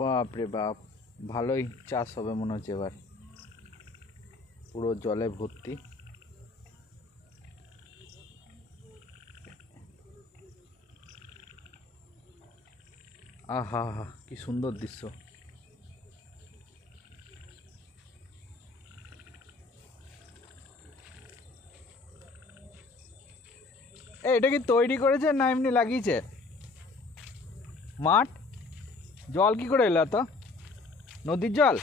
বাপ রে বাপ, ভালোই চাষ হবে মনে হচ্ছে এবার, পুরো জলে ভর্তি। আহা হা, কি সুন্দর দৃশ্য। এটা কি তৈরি করেছে না এমনি লাগিয়েছে মাঠ? জল কি করে এলো? তো নদীর জল?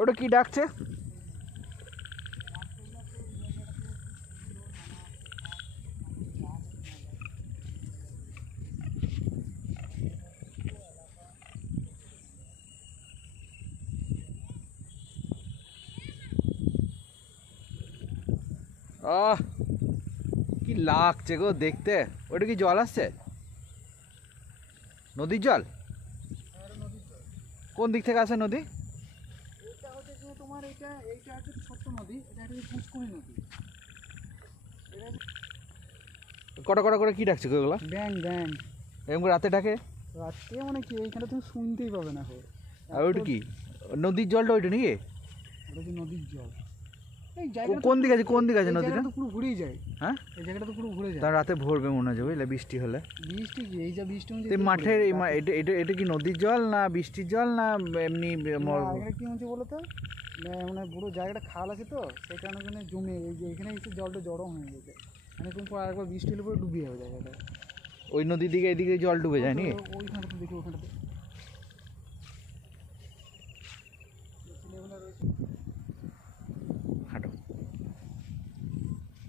ওটা কি ডাকছে? আহ, কি লাগছে গো দেখতে। ওটা কি জল আসছে? নদীর জল? কোন দিক থেকে আসে নদী? এটা হচ্ছে যে তোমার এইটা হচ্ছে ছোট্ট নদী, এটা হচ্ছে পুষ্করী নদী। কটা কটা করে কি ডাকছে গো ওগুলো? ব্যাং ব্যাং। এরকম করে রাতে ডাকে? রাত্রে মানে কি এইখানে তুমি শুনতেই পাবে না। আর ওইটা কি নদীর জলটা? ওইটা নাকি? ওটা হচ্ছে নদীর জল। এই কোন দিকে আছে, কোন দিকে আছে নদীটা? তো পুরো ঘুরেই যায়। হ্যাঁ, এই জায়গাটা তো পুরো ঘুরে যায়। তার রাতে ভরবে মনে হয় বুঝলে, বৃষ্টি হলে। বৃষ্টি কি এই যা বৃষ্টি হচ্ছে মাঠের এটা এটা এটা কি নদীর জল না বৃষ্টির জল না এমনি? এখানে কি হচ্ছে বলো তো, মানে পুরো জায়গাটা খাল আছে তো, সেই কারণে জমে এই যে এখানে এসে জলটা জড়ো হয়ে গেছে। মানে তুমি পর আরেকবার বৃষ্টি হলে পরে ডুবে যাবে জায়গাটা। ওই নদীর দিকে এদিকে জল ডুবে যায় নি? ওইখানটা দেখি, ওখানটাতে হাঁটো।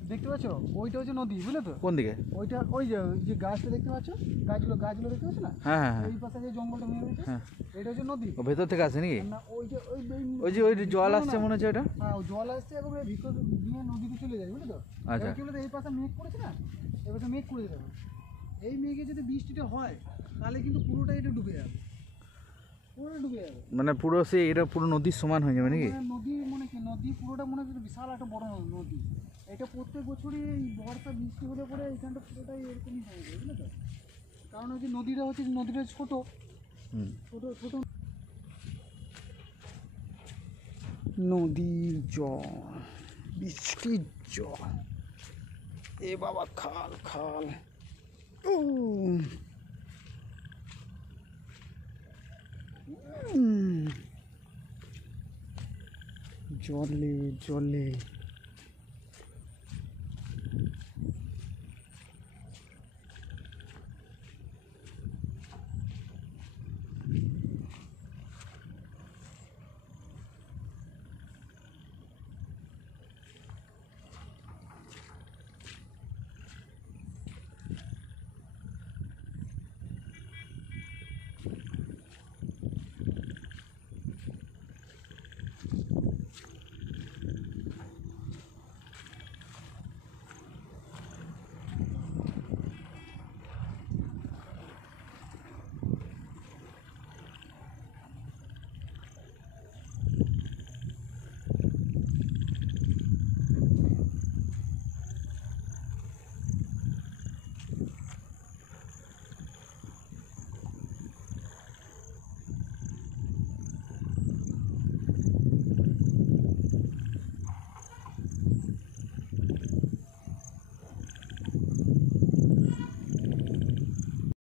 দেখতে পাচ্ছ ওইটা হচ্ছে নদী, বুঝলে তো? কোন দিকে? ওইটা ওই যে গাছটা দেখতে পাচ্ছ, গাছগুলো দেখতে পাচ্ছ না? হ্যাঁ হ্যাঁ হ্যাঁ এই পাশে যে জঙ্গলটা ভেঙে গেছে, হ্যাঁ, এটা হচ্ছে নদী। ও ভেতর থেকে আসে নাকি? না ওই যে ওই যে জল আসছে মনে হচ্ছে ওটা। হ্যাঁ, ওই জল আসছে এবং এই ভিতর দিয়ে নদীতে চলে যায়, বুঝলে তো? আচ্ছা, কি বলতো, এই পাশে মেঘ করেছে না, এই পাশে মেঘ করে যাবে। এই মেঘে যদি বৃষ্টিটা হয় তাহলে কিন্তু পুরোটাই এটা ডুবে যাবে, পুরোটা ডুবে যাবে। মানে পুরো সে এটা পুরো নদীর সমান হয়ে যাবে নাকি? নদী মনে কি, নদী পুরোটা মনে হচ্ছে বিশাল একটা বড় নদী। এটা প্রত্যেক বছরই এই বর্ষা বৃষ্টি হলে পরে এইখানটা পুরোটাই এরকমই হয়ে যায়, বুঝলে তো? কারণ হচ্ছে নদীটা ছোট ছোট ছোট নদীর জল, বৃষ্টির জল। এ বাবা, খাল খাল। জলে জলে